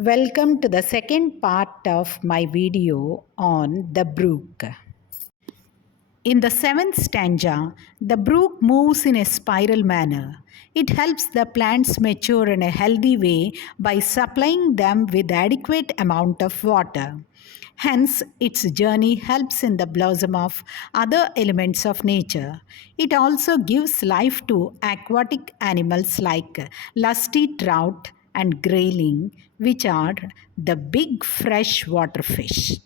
Welcome to the second part of my video on the brook. In the seventh stanza, the brook moves in a spiral manner. It helps the plants mature in a healthy way by supplying them with adequate amount of water. Hence, its journey helps in the blossom of other elements of nature. It also gives life to aquatic animals like lusty trout and grayling, which are the big freshwater fish.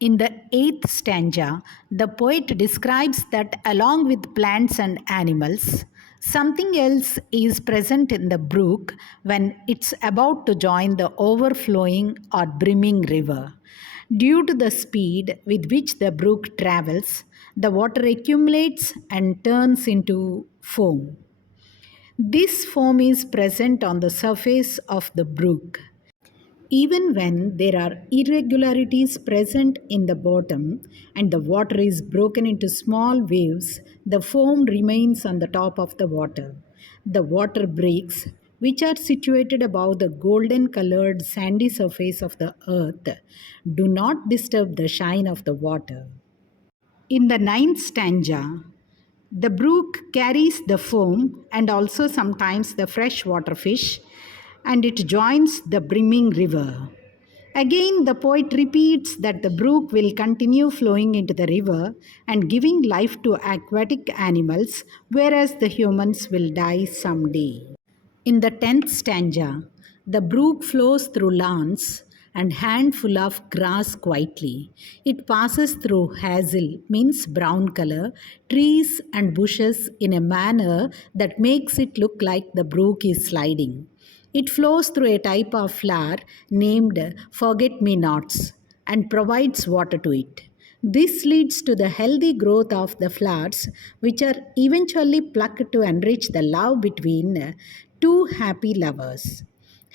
In the eighth stanza, the poet describes that along with plants and animals, something else is present in the brook when it's about to join the overflowing or brimming river. Due to the speed with which the brook travels, the water accumulates and turns into foam. This foam is present on the surface of the brook. Even when there are irregularities present in the bottom and the water is broken into small waves, the foam remains on the top of the water. The water breaks, which are situated above the golden colored sandy surface of the earth, do not disturb the shine of the water. In the ninth stanza, the brook carries the foam and also sometimes the freshwater fish, and it joins the brimming river. Again, the poet repeats that the brook will continue flowing into the river and giving life to aquatic animals, whereas the humans will die someday. In the 10th stanza, the brook flows through lawns and handful of grass quietly. It passes through hazel, means brown color, trees and bushes in a manner that makes it look like the brook is sliding. It flows through a type of flower named forget-me-nots and provides water to it. This leads to the healthy growth of the flowers, which are eventually plucked to enrich the love between two happy lovers.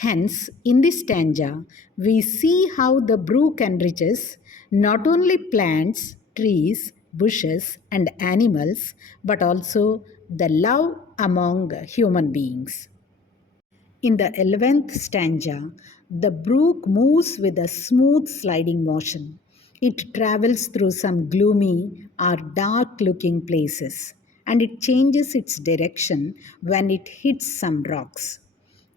Hence, in this stanza, we see how the brook enriches not only plants, trees, bushes, and animals, but also the love among human beings. In the 11th stanza, the brook moves with a smooth sliding motion. It travels through some gloomy or dark looking places and it changes its direction when it hits some rocks.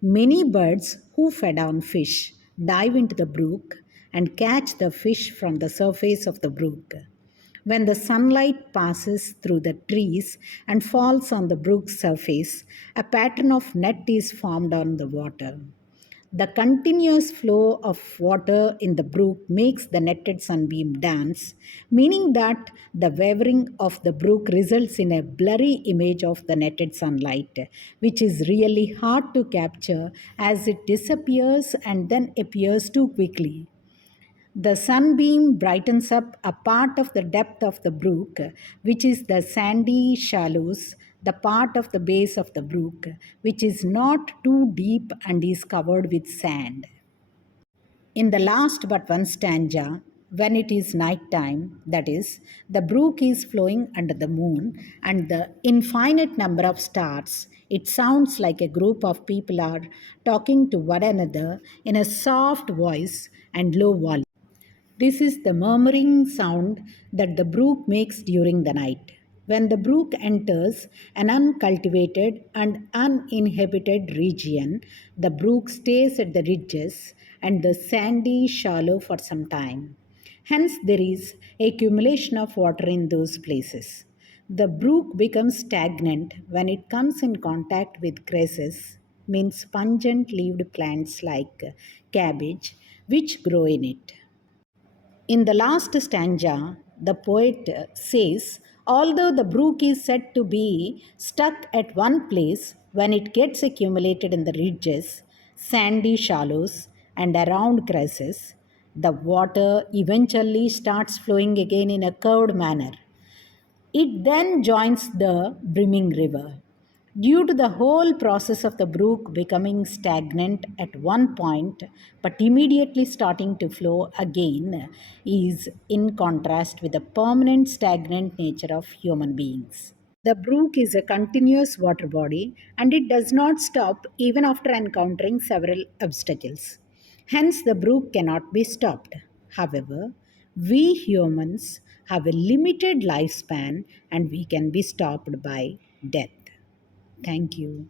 Many birds who fed on fish dive into the brook and catch the fish from the surface of the brook. When the sunlight passes through the trees and falls on the brook's surface, a pattern of net is formed on the water. The continuous flow of water in the brook makes the netted sunbeam dance, meaning that the wavering of the brook results in a blurry image of the netted sunlight, which is really hard to capture as it disappears and then appears too quickly. The sunbeam brightens up a part of the depth of the brook, which is the sandy shallows, the part of the base of the brook, which is not too deep and is covered with sand. In the last but one stanza, when it is night time, that is, the brook is flowing under the moon and the infinite number of stars, it sounds like a group of people are talking to one another in a soft voice and low volume. This is the murmuring sound that the brook makes during the night. When the brook enters an uncultivated and uninhabited region, the brook stays at the ridges and the sandy shallow for some time. Hence, there is accumulation of water in those places. The brook becomes stagnant when it comes in contact with grasses, means pungent leaved plants like cabbage, which grow in it. In the last stanza, the poet says, although the brook is said to be stuck at one place when it gets accumulated in the ridges, sandy shallows, and around grasses, the water eventually starts flowing again in a curved manner. It then joins the brimming river. Due to the whole process of the brook becoming stagnant at one point but immediately starting to flow again is in contrast with the permanent stagnant nature of human beings. The brook is a continuous water body and it does not stop even after encountering several obstacles. Hence, the brook cannot be stopped. However, we humans have a limited lifespan and we can be stopped by death. Thank you.